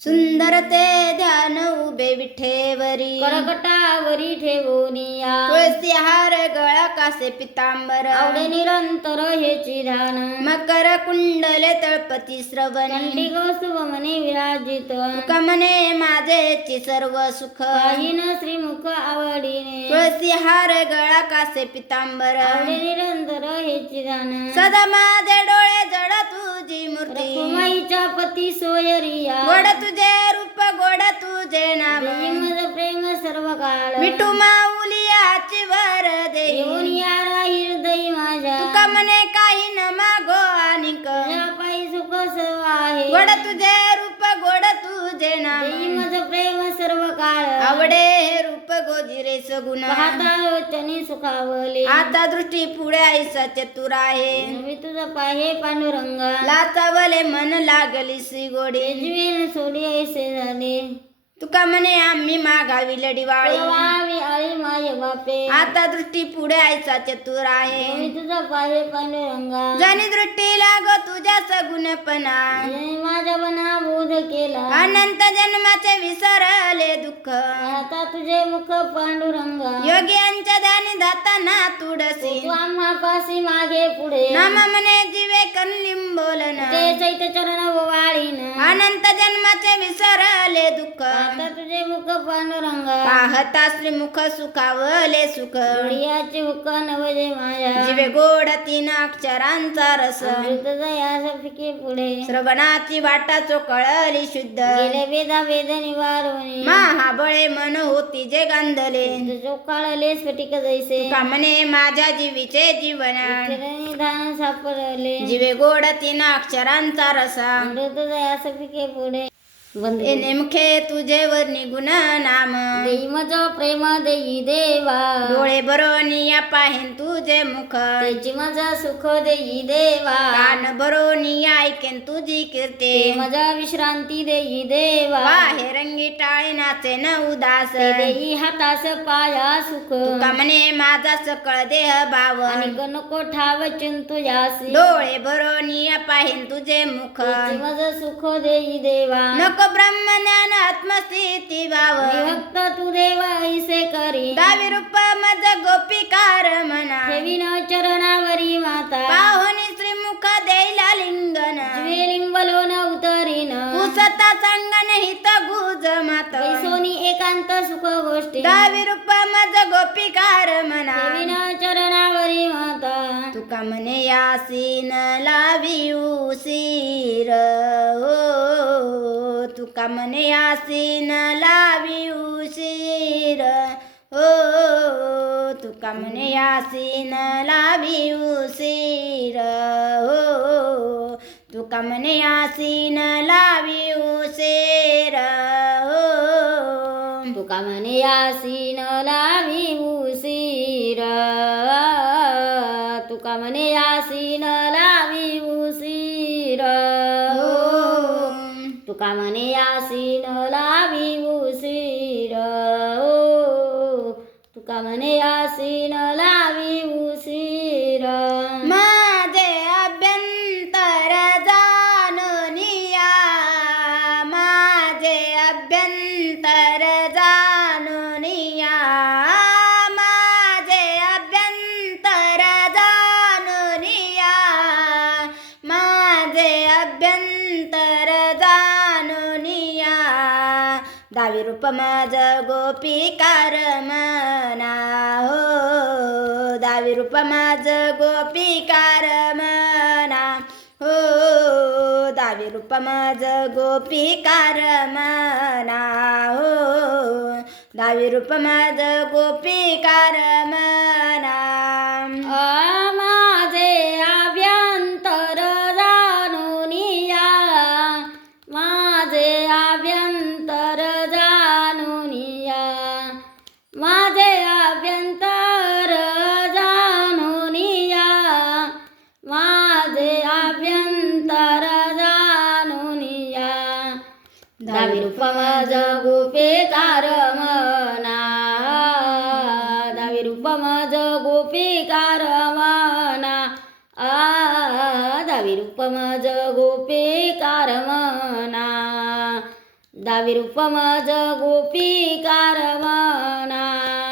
सुंदर ते ध्यान उभे विठेवरी. करकटावरी ठेवूनिया तुळसी हार गळा कासे पितांबर. आवडे निरंतर हेची ध्यान मकर कुंडले तळपती श्रवणी. कंठी कौस्तुभ मने विराजित म्हणे माझेची सर्व सुख. काहीन श्रीमुख आवडीने. तुळसी हार गळा कासे पितांबर. आवडे निरंतर हेची ध्यान सदा माझे मूर्ती रखुमाईच्या पती सोयरिया. गोड तुझे रूप गोड तुझे नाम. मज प्रेम सर्व काळ मिठू माऊलियाची वर दे. येऊन या हृदय माझ्या. तुका म्हणे काही न मागो आणिक पायी सुख सर्व आहे. गोड तुझे रूप गोड तुझे नाम. प्रेम सर्व काळ आवडे गोजिरे सगुण. पाहता सुखावले. आता दृष्टी पुढे आईसा चतुर आहे. मी तुझा पाहे पांडुरंगा. लाचावले मन लागली श्री गोडे सोडी ऐसे झाले. तुका म्हणे आम्ही मागावी माझे बापे. आता दृष्टी पुढे आईचा चतुर आहे. मी तुझा पाहे पांडुरंगा. जनी दृष्टी लागो तुझ्या सगुणपणा. जय माझ्या मना बोध केला. अनंत जन्माचे विसरले दुःख. आता तुझे मुख पांडुरंगा. योग्यांच्या ध्यानी जाताना तुडसी तू आम्हा पासी मागे पुढे. नाम म्हणे जीवे कनलिंबोलन. ते चैत चरण अनंत जन्माचे विसरले दुःख. आता तुझे मुख पांडुरंगा. पाहता श्रीमुख सुखावले सुख. डोळ्याचे हुक नवजे माझ्या. जीवे गोड तीन अक्षरांचा रस. पुढे. श्रवणाची वाटा चोकळली शुद्ध. गेले वेदा वेद निवारोनी महाबळे मन होती जे गांधले. चोकाळले स्फटिक जैसे. म्हणे माझ्या जीवीचे जीवन. निधान सापडले. जीवे गोड तीन अक्षरांचा रसा. अमृत दया फिके पुढे. नेमके तुझे वर्णी गुण नाम. देई मज प्रेम देई देवा. डोळे भरोनिया पाहेन तुझे मुख. त्याची मजा सुख देई देवा. कान भरोनिया ऐकेन तुझी कीर्ती. मजा विश्रांती देई देवा. वाहे रंगी टाळे नाचे न उदास. देई हातास पाया सुख. तुका म्हणे माझा सकळ देह भाव. आणि नको ठाव चिंतू यासी डोळे भरोनिया पाहेन तुझे मुख. त्याची मजा सुख देई देवा. नको ब्रह्मज्ञान आत्मस्थिती भाव. विभक्त तू देवा ऐसे करी. दावी रूप मज गोपिकार म्हणा ठेवीन चरणावरी माता. पाहुनी श्रीमुख देईला लिंगन. जीवे लिंबलोन उतरीन. पुसता संगन हित गुज मात. सोनी एकांत सुख गोष्टी. दावी रूप मज गोपिकार म्हणा ठेवीन चरणावरी माता. तुका म्हणे यासीन लावी उसीर ओ तुका म्हणे यासीन लावी उशीर म्हणे यासीन लावी उशीर ओ तुका म्हणे यासीन लावी उशीर ओ तुका म्हणे यासीन लावी उसीर तुका म्हणे यासीन लावी उसीर तुका म्हणे यासीन लावी तुका म्हणे यासीन लावी उसीर माझे अभ्यंतर जाणूनिया माझे अभ्यंतर जाणूनिया माझे अभ्यंतर जाणूनिया माझे अभ्यंतर जाणूनिया दावी रूप माझ गोपिकार मना रूप माझ गोपिकार मना हो दावी रूप माझ गोपिकार मना हो दावी रूप माझ गोपिकार मना दावी रूप माझ गोपे मना. दावी रूप माझ गोपी मना. आ दावी रूप माझ गोपी मना. दावी रूपमज गोपिकार मना.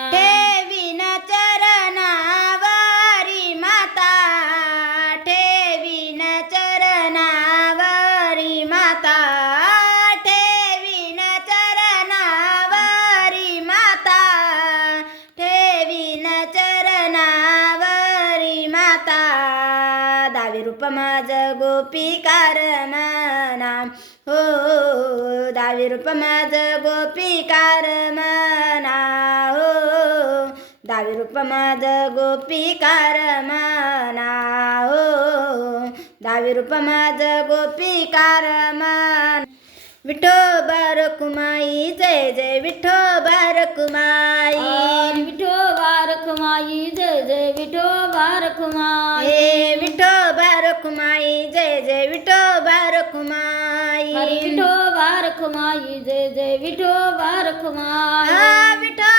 रूप माझ गोपिकार मना हो दावी रूप माझ गोपिकार मना हो दावी रूप माझ गोपिकार मना हो दावी रूप माझ गोपिकार मन विठो बारकुमाई जय जय विठो बारकुमाई विठो बारखमाई जय जय विठो बारकुमाई जय जय विठो बारकुमाई हरी विठो बारखमाई जय जय विठो बारखमाई हा